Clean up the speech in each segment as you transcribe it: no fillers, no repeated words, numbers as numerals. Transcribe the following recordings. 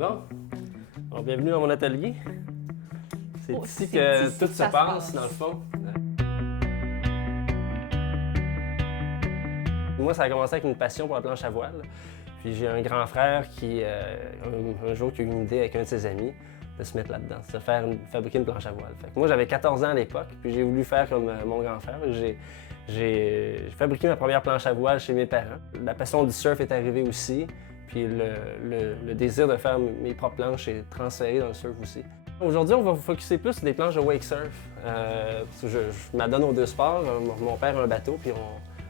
Bon, alors bienvenue dans mon atelier. C'est Oh, ici c'est que ici tout que se ça se passe, passe. dans le fond. Moi, ça a commencé avec une passion pour la planche à voile. Puis j'ai un grand frère qui, un jour, qui a eu une idée avec un de ses amis de se mettre là-dedans, de fabriquer une planche à voile. Fait que moi, j'avais 14 ans à l'époque, puis j'ai voulu faire comme mon grand frère. J'ai fabriqué ma première planche à voile chez mes parents. La passion du surf est arrivée aussi, puis le désir de faire mes propres planches est transféré dans le surf aussi. Aujourd'hui, on va vous focusser plus sur des planches de wake surf. Parce que je m'adonne aux deux sports. Mon père a un bateau, puis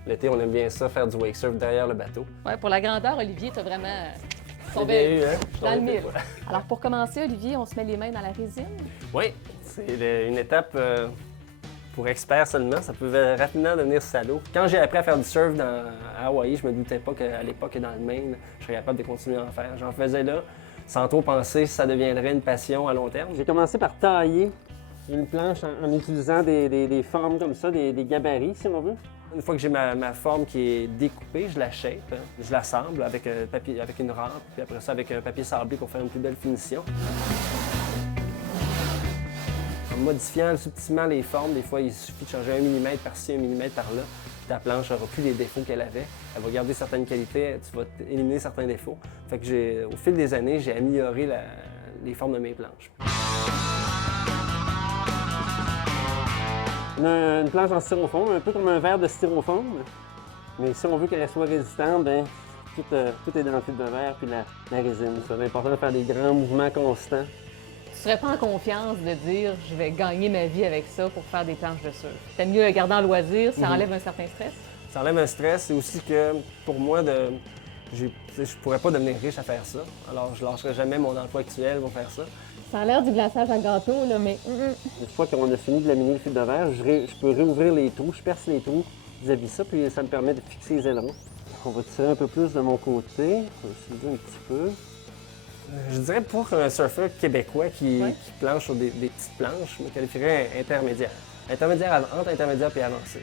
l'été, on aime bien ça, faire du wake surf derrière le bateau. Ouais, pour la grandeur, Olivier, t'as vraiment Bien tombé eu, hein? dans le Tombé mille. pile poil. Alors, pour commencer, Olivier, on se met les mains dans la résine. Oui, c'est une étape pour experts seulement. Ça peut rapidement devenir salaud. Quand j'ai appris à faire du surf à Hawaï, je me doutais pas qu'à l'époque, dans le Maine, je serais capable de continuer à en faire. J'en faisais là, sans trop penser si ça deviendrait une passion à long terme. J'ai commencé par tailler une planche en utilisant des formes comme ça, des gabarits, si on veut. Une fois que j'ai ma forme qui est découpée, je la shape, hein. Je l'assemble avec, avec une rampe, puis après ça avec un papier sablé pour faire une plus belle finition. En modifiant subtilement les formes, des fois il suffit de changer 1 mm par-ci, 1 mm par-là. Ta planche n'aura plus les défauts qu'elle avait. Elle va garder certaines qualités, tu vas éliminer certains défauts. Fait que au fil des années, j'ai amélioré les formes de mes planches. On a une planche en styrofoam, un peu comme un verre de styrofoam. Mais si on veut qu'elle soit résistante, bien, tout est dans le fil de verre puis la résine. C'est important de faire des grands mouvements constants. Tu serais pas en confiance de dire je vais gagner ma vie avec ça pour faire des planches de surf. T'aimes mieux le garder en loisir, ça enlève un certain stress? Ça enlève un stress. C'est aussi que pour moi, je pourrais pas devenir riche à faire ça. Alors je lâcherai jamais mon emploi actuel pour faire ça. Ça a l'air du glaçage à gâteau, là, mais... Une fois qu'on a fini de laminer le fil de verre, je peux réouvrir les trous, je perce les trous vis-à-vis ça, puis ça me permet de fixer les ailerons. On va tirer un peu plus de mon côté, on va utiliser un petit peu. Je dirais pour un surfeur québécois qui planche sur des petites planches, je me qualifierais intermédiaire. Entre intermédiaire et avancé.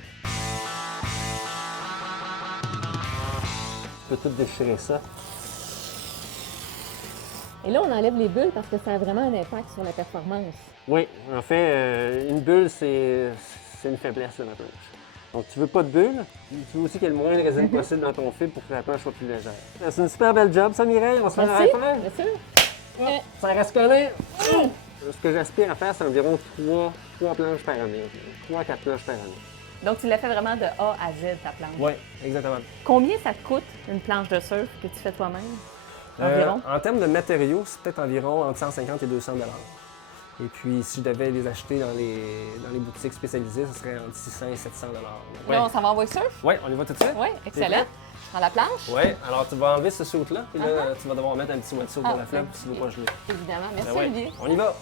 Je peux tout déchirer ça. Et là, on enlève les bulles parce que ça a vraiment un impact sur la performance. Oui, en fait, une bulle, c'est une faiblesse de la planche. Donc, tu veux pas de bulle, tu veux aussi qu'il y ait le moins de résine possible dans ton fil pour que la planche soit plus légère. C'est une super belle job, ça, Mireille. On se fait un high five. Bien sûr. Ça reste collé. Ce que j'aspire à faire, c'est environ 3 planches par année. 3 à 4 planches par année. Donc, tu l'as fait vraiment de A à Z, ta planche. Oui, exactement. Combien ça te coûte, une planche de surf que tu fais toi-même? Environ? En termes de matériaux, c'est peut-être environ entre 150 et 200 $. Et puis, si je devais les acheter dans les boutiques spécialisées, ce serait entre 600 et 700 $. Là, on s'en va en wake surf? Oui, on y va tout de suite? Oui, excellent. Je prends la planche. Oui, alors tu vas enlever ce saut-là, puis là, tu vas devoir mettre un petit wetsuit dans la flamme, oui. si tu veux pas geler. Évidemment. Merci, Ben ouais, Olivier. on y va!